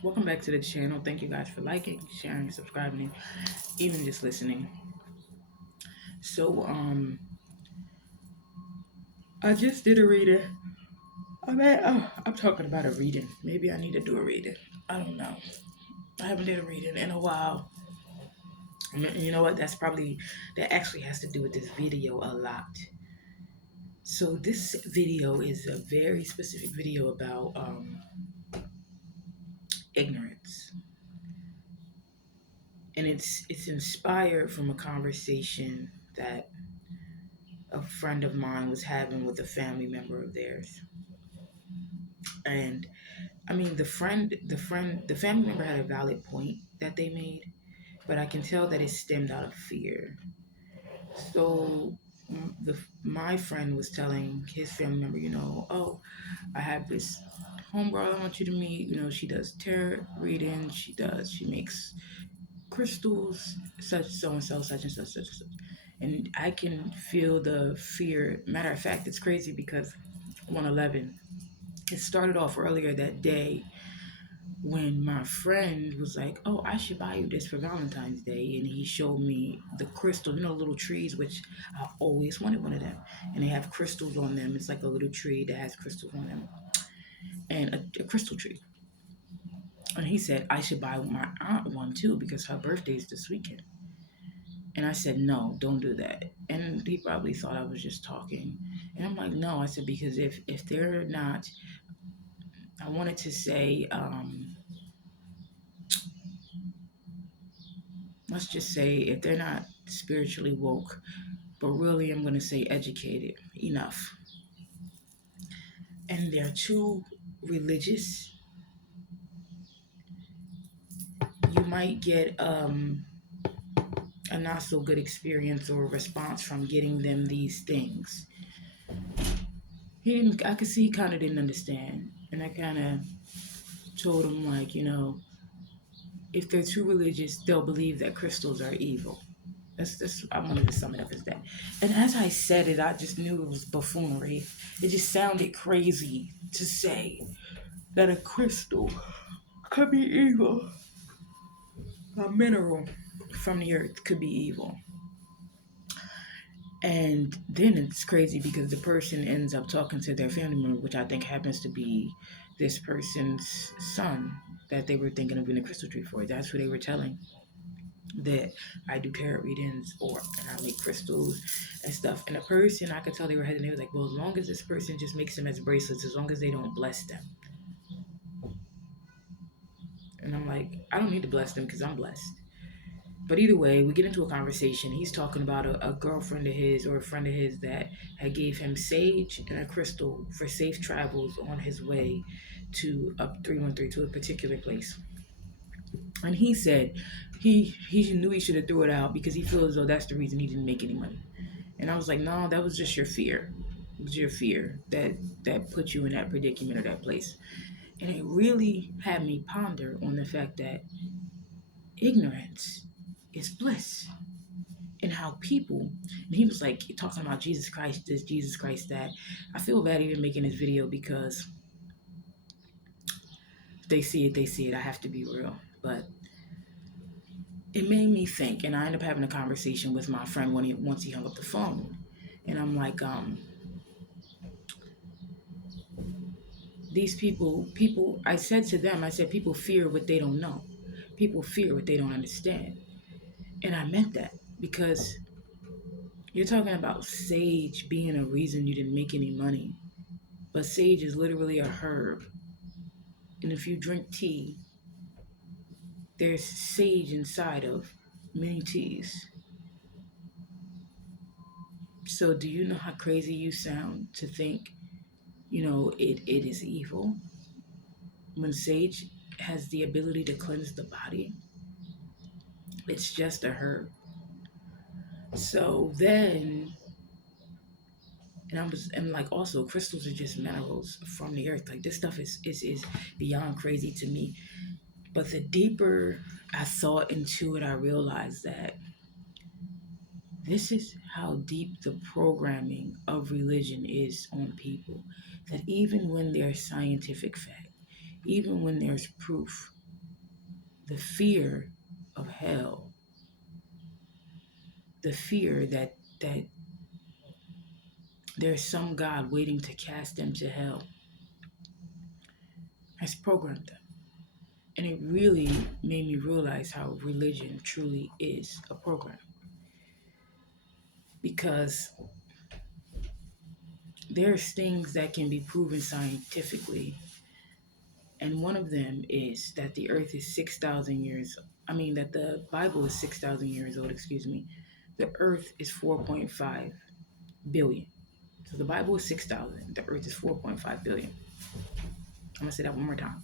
Welcome back to the channel. Thank you guys for liking, sharing, subscribing, even just listening. So, I just did a reading. I'm talking about a reading. Maybe I need to do a reading. I don't know. I haven't did a reading in a while. And you know what? That actually has to do with this video a lot. So this video is a very specific video about ignorance, and it's inspired from a conversation that a friend of mine was having with a family member of theirs. And I mean, the family member had a valid point that they made, but I can tell that it stemmed out of fear. So my friend was telling his family member, oh, I have this homegirl I want you to meet. She does tarot reading. She makes crystals, such so and so, such and such, such and such. And I can feel the fear. Matter of fact, it's crazy because 111. It started off earlier that day when my friend was like, "Oh, I should buy you this for Valentine's Day," and he showed me the crystal, little trees, which I always wanted one of them, and they have crystals on them. It's like a little tree that has crystals on them, and a crystal tree. And he said I should buy my aunt one too because her birthday's this weekend. And I said, no, don't do that. And he probably thought I was just talking. And I'm like, no. I said, because if they're not, I wanted to say, let's just say, if they're not spiritually woke, but really I'm going to say educated enough, and they're too religious, you might get a not so good experience or response from getting them these things. I could see he kind of didn't understand. And I kind of told him, like, if they're too religious, they'll believe that crystals are evil. That's I wanted to sum it up as that. And as I said it, I just knew it was buffoonery. It just sounded crazy to say that a crystal could be evil. A mineral from the earth could be evil. And then it's crazy because the person ends up talking to their family member, which I think happens to be this person's son that they were thinking of doing a crystal tree for. That's who they were telling, that I do tarot readings and I make crystals and stuff. And the person, I could tell they were hesitant. They was like, well, as long as this person just makes them as bracelets, as long as they don't bless them. And I'm like, I don't need to bless them because I'm blessed. But either way, we get into a conversation. He's talking about a girlfriend of his or a friend of his that had gave him sage and a crystal for safe travels on his way to up 313 to a particular place. And he said he knew he should have threw it out because he feels as though that's the reason he didn't make any money. And I was like, no, that was just your fear. It was your fear that put you in that predicament or that place. And it really had me ponder on the fact that ignorance is bliss. And how people, and he was like talking about Jesus Christ, this, Jesus Christ, that. I feel bad even making this video because they see it, they see it. I have to be real. But it made me think, and I ended up having a conversation with my friend once he hung up the phone. And I'm like, these people, I said to them, I said, people fear what they don't know. People fear what they don't understand. And I meant that because you're talking about sage being a reason you didn't make any money. But sage is literally a herb. And if you drink tea, there's sage inside of many teas. So do you know how crazy you sound to think, it is evil? When sage has the ability to cleanse the body, it's just a herb. So then, and like also crystals are just minerals from the earth. Like this stuff is beyond crazy to me. But the deeper I thought into it, I realized that this is how deep the programming of religion is on people. That even when there's scientific fact, even when there's proof, the fear of hell, the fear that there's some God waiting to cast them to hell, has programmed them. And it really made me realize how religion truly is a program. Because there's things that can be proven scientifically. And one of them is that the earth is 6,000 years, that the Bible is 6,000 years old, excuse me. The earth is 4.5 billion. So the Bible is 6,000. The earth is 4.5 billion. I'm going to say that one more time.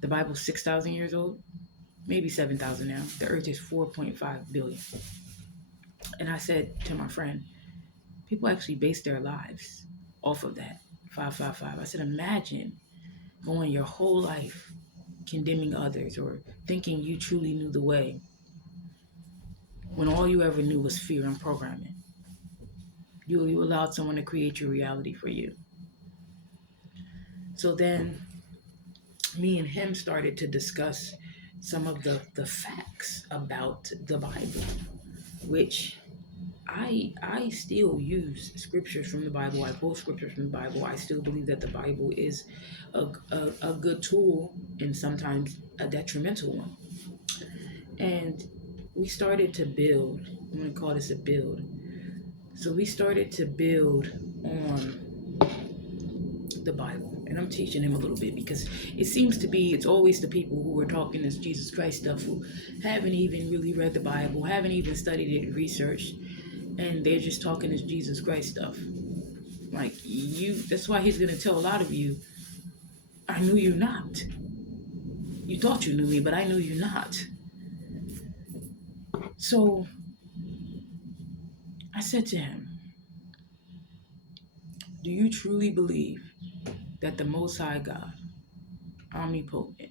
The Bible is 6,000 years old, maybe 7,000 now. The earth is 4.5 billion. And I said to my friend, people actually base their lives off of that. 555. I said, imagine going your whole life condemning others or thinking you truly knew the way when all you ever knew was fear and programming. You allowed someone to create your reality for you. So then me and him started to discuss some of the facts about the Bible, which I still use scriptures from the Bible. I quote scriptures from the Bible. I still believe that the Bible is a good tool and sometimes a detrimental one. And we started to build. I'm going to call this a build. So we started to build on the Bible. And I'm teaching him a little bit because it seems to be, it's always the people who are talking this Jesus Christ stuff who haven't even really read the Bible, haven't even studied it, researched, and they're just talking this Jesus Christ stuff. Like that's why he's going to tell a lot of you, I knew you not. You thought you knew me, but I knew you not. So I said to him, do you truly believe that the Most High God, omnipotent,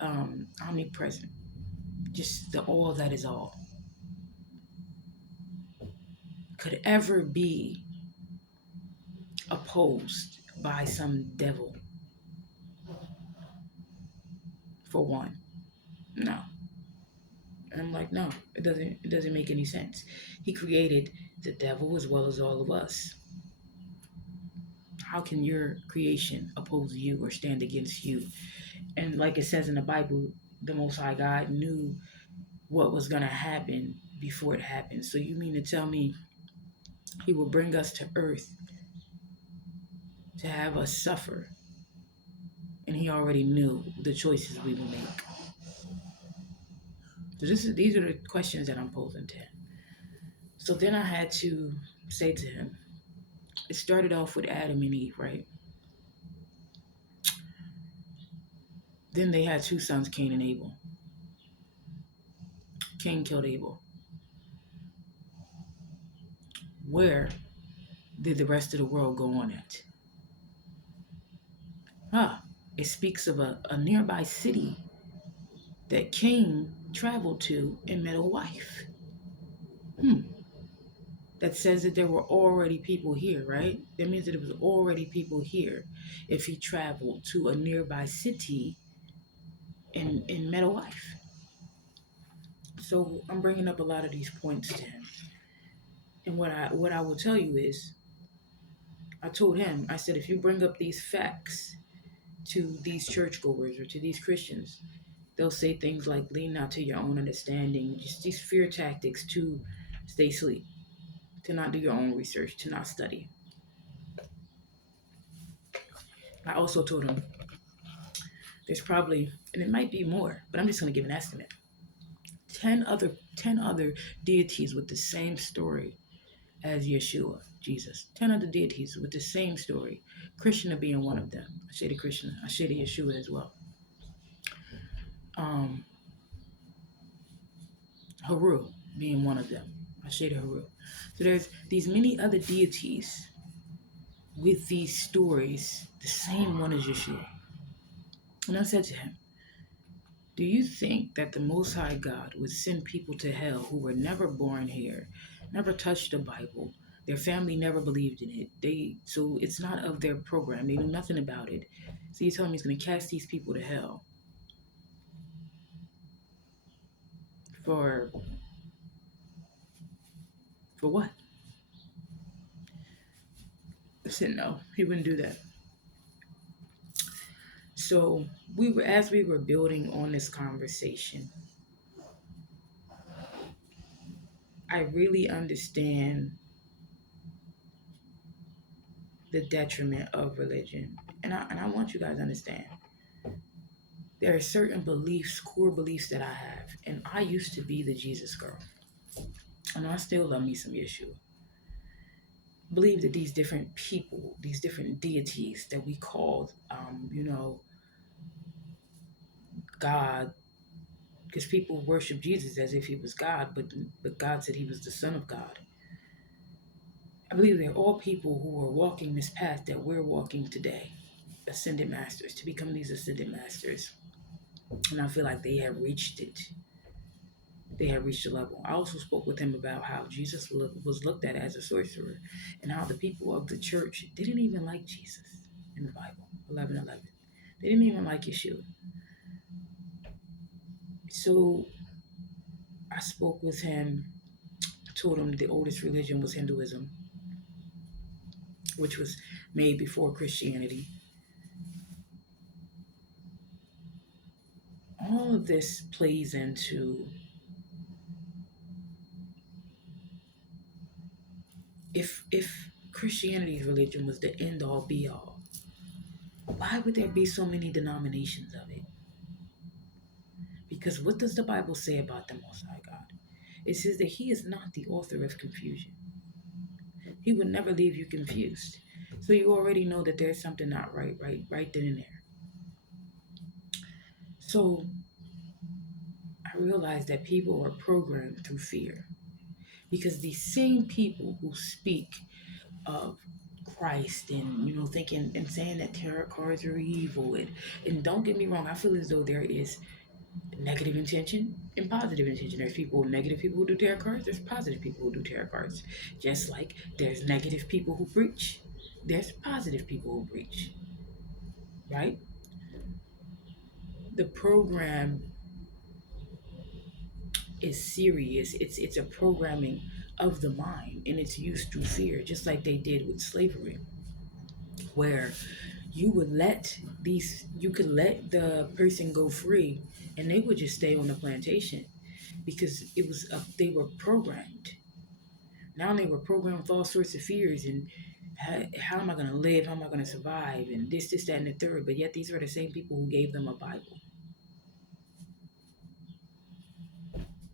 omnipresent, just the all that is all, could ever be opposed by some devil? For one, no. And I'm like, no, it doesn't make any sense. He created the devil as well as all of us. How can your creation oppose you or stand against you? And like it says in the Bible, the Most High God knew what was going to happen before it happened. So you mean to tell me he will bring us to earth to have us suffer, and he already knew the choices we would make? So these are the questions that I'm posing to him. So then I had to say to him, it started off with Adam and Eve, right? Then they had two sons, Cain and Abel. Cain killed Abel. Where did the rest of the world go on at? It speaks of a nearby city that Cain traveled to and met a wife. That says that there were already people here, right? That means that it was already people here if he traveled to a nearby city and met a wife. So I'm bringing up a lot of these points to him. And what I will tell you is, I told him, I said, if you bring up these facts to these churchgoers or to these Christians, they'll say things like lean not to your own understanding, just these fear tactics to stay asleep, to not do your own research, to not study. I also told him there's probably, and it might be more, but I'm just going to give an estimate, 10 other deities with the same story as Yeshua, Jesus. 10 other deities with the same story. Krishna being one of them. I say to Krishna, I say to Yeshua as well. Haru being one of them. I say to Haru. So there's these many other deities with these stories, the same one as Yeshua. And I said to him, do you think that the Most High God would send people to hell who were never born here, never touched the Bible, their family never believed in it, so it's not of their program, they knew nothing about it. So you tell me he's going to cast these people to hell? For what? I said no, he wouldn't do that. So as we were building on this conversation, I really understand the detriment of religion. And I want you guys to understand there are certain beliefs, core beliefs that I have. And I used to be the Jesus girl. And I still love me some Yeshua. Believe that these different people, these different deities that we called, God, because people worship Jesus as if he was God, but God said he was the Son of God. I believe they're all people who are walking this path that we're walking today, ascended masters, to become these ascended masters. And I feel like they have reached it. They have reached a level. I also spoke with him about how Jesus was looked at as a sorcerer and how the people of the church didn't even like Jesus in the Bible, 11:11. They didn't even like Yeshua. So I spoke with him, told him the oldest religion was Hinduism, which was made before Christianity. All of this plays into if Christianity's religion was the end all be all, why would there be so many denominations of it? Because what does the Bible say about the Most High God? It says that He is not the author of confusion. He would never leave you confused. So you already know that there's something not right then and there. So I realized that people are programmed through fear because these same people who speak of Christ and thinking and saying that tarot cards are evil and don't get me wrong, I feel as though there is negative intention and positive intention. There's negative people who do tarot cards. There's positive people who do tarot cards. Just like there's negative people who preach, there's positive people who preach. Right? The program is serious. It's a programming of the mind, and it's used through fear, just like they did with slavery, where you could let the person go free, and they would just stay on the plantation because they were programmed. Now they were programmed with all sorts of fears and how am I going to live? How am I going to survive? And this, that, and the third. But yet these are the same people who gave them a Bible.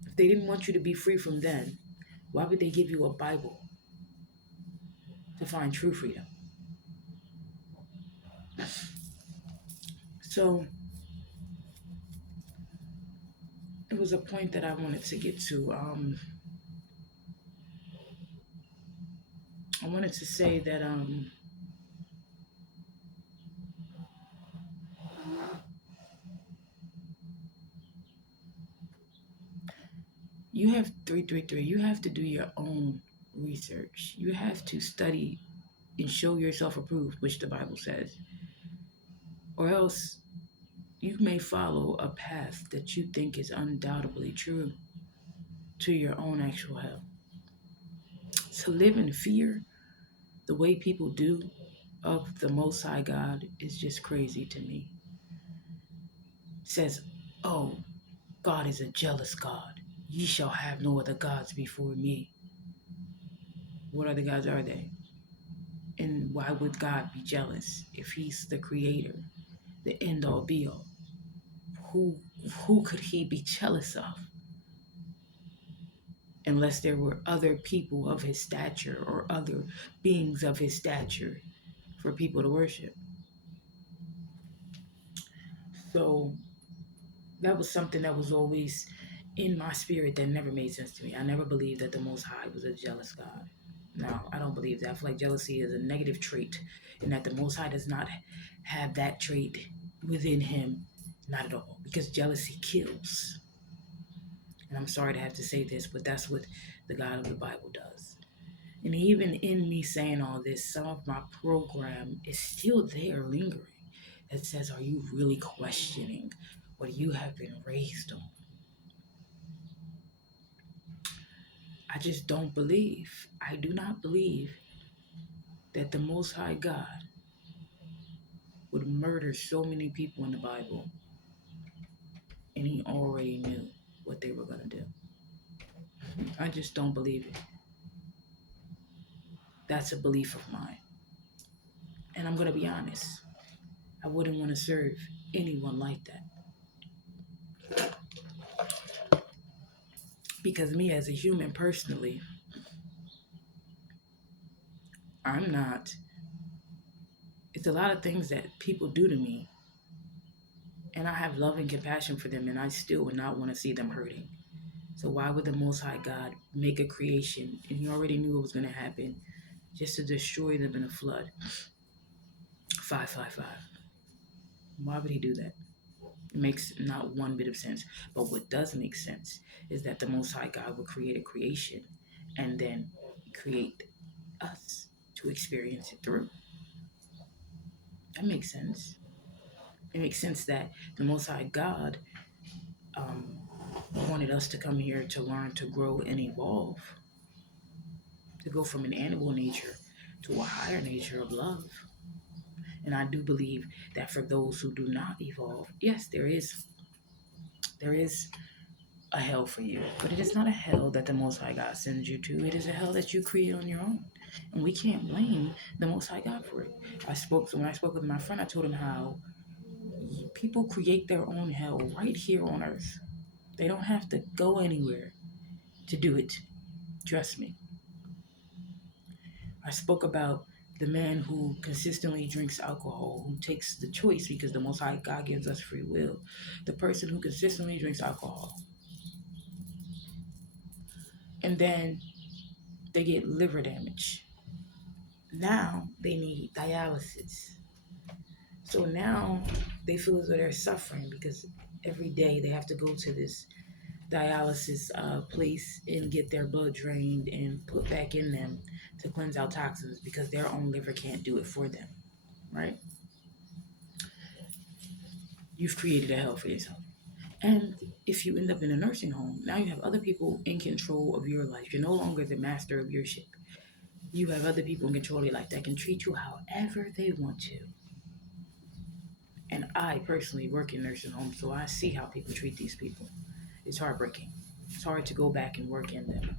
If they didn't want you to be free from them, why would they give you a Bible to find true freedom? So it was a point that I wanted to get to. I wanted to say that you have 333. You have to do your own research. You have to study and show yourself approved, which the Bible says, or else you may follow a path that you think is undoubtedly true to your own actual hell. To live in fear the way people do of the Most High God is just crazy to me. It says, oh, God is a jealous God. Ye shall have no other gods before me. What other gods are they? And why would God be jealous if he's the creator, the end all be all? Who who could he be jealous of? Unless there were other people of his stature or other beings of his stature for people to worship. So that was something that was always in my spirit that never made sense to me. I never believed that the Most High was a jealous God. No, I don't believe that. I feel like jealousy is a negative trait and that the Most High does not have that trait within him. Not at all. Because jealousy kills. And I'm sorry to have to say this, but that's what the God of the Bible does. And even in me saying all this, some of my program is still there lingering. It says, are you really questioning what you have been raised on? I just don't believe. I do not believe that the Most High God would murder so many people in the Bible and he already knew what they were going to do. I just don't believe it. That's a belief of mine. And I'm going to be honest. I wouldn't want to serve anyone like that. Because me as a human personally, I'm not. It's a lot of things that people do to me. And I have love and compassion for them. And I still would not want to see them hurting. So why would the Most High God make a creation? And he already knew it was going to happen. Just to destroy them in a flood. 555. Why would he do that? It makes not one bit of sense. But what does make sense is that the Most High God would create a creation and then create us to experience it through. That makes sense. It makes sense that the Most High God wanted us to come here to learn, to grow, and evolve. To go from an animal nature to a higher nature of love. And I do believe that for those who do not evolve, yes, there is a hell for you. But it is not a hell that the Most High God sends you to. It is a hell that you create on your own. And we can't blame the Most High God for it. When I spoke with my friend, I told him how people create their own hell right here on earth. They don't have to go anywhere to do it. Trust me. I spoke about the man who consistently drinks alcohol, who takes the choice because the Most High God gives us free will. The person who consistently drinks alcohol. And then they get liver damage. Now they need dialysis. So now they feel as though they're suffering because every day they have to go to this dialysis place and get their blood drained and put back in them to cleanse out toxins because their own liver can't do it for them, right? You've created a hell for yourself. And if you end up in a nursing home, now you have other people in control of your life. You're no longer the master of your ship. You have other people in control of your life that can treat you however they want to. And I personally work in nursing homes, so I see how people treat these people. It's heartbreaking. It's hard to go back and work in them.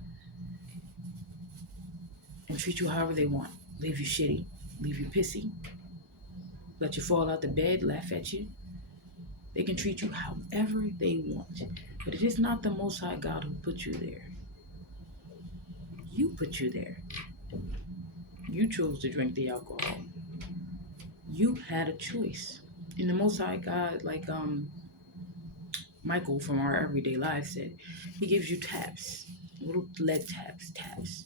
And treat you however they want. Leave you shitty, leave you pissy, let you fall out the bed, laugh at you. They can treat you however they want. But it is not the Most High God who put you there. You put you there. You chose to drink the alcohol. You had a choice. And the Most High God, like Michael from Our Everyday Life said, he gives you taps, little lead taps,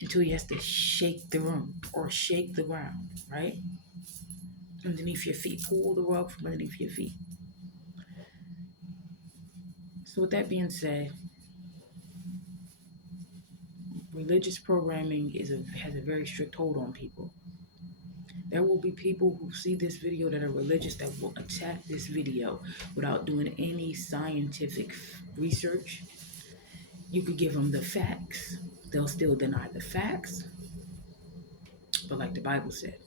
until he has to shake the room or shake the ground, right? Underneath your feet. Pull the rug from underneath your feet. So with that being said, religious programming has a very strict hold on people. There will be people who see this video that are religious that will attack this video without doing any scientific research. You could give them the facts. They'll still deny the facts. But like the Bible said,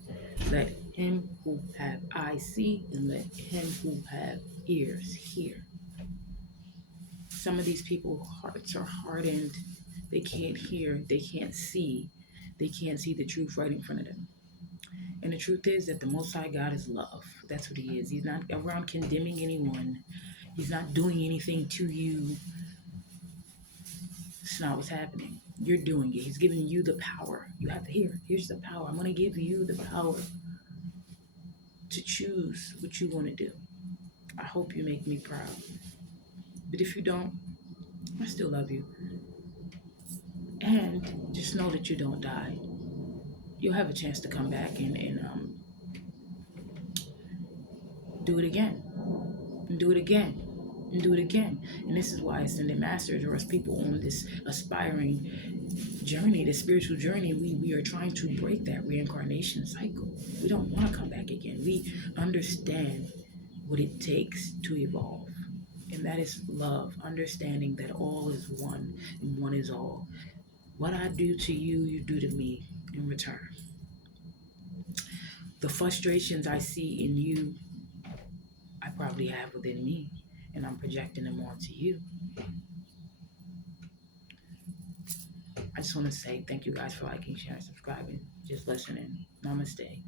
let him who have eyes see and let him who have ears hear. Some of these people's hearts are hardened. They can't hear. They can't see. They can't see the truth right in front of them. And the truth is that the Most High God is love. That's what he is. He's not around condemning anyone. He's not doing anything to you. It's not what's happening. You're doing it. He's giving you the power. You have to hear. Here's the power. I'm going to give you the power to choose what you want to do. I hope you make me proud. But if you don't, I still love you. And just know that you don't die. You'll have a chance to come back and do it again. And do it again. And do it again. And this is why Ascended Masters or us people on this aspiring journey, this spiritual journey, we are trying to break that reincarnation cycle. We don't want to come back again. We understand what it takes to evolve. And that is love, understanding that all is one and one is all. What I do to you, you do to me in return. The frustrations I see in you, I probably have within me, and I'm projecting them onto you. I just want to say thank you guys for liking, sharing, subscribing, just listening. Namaste.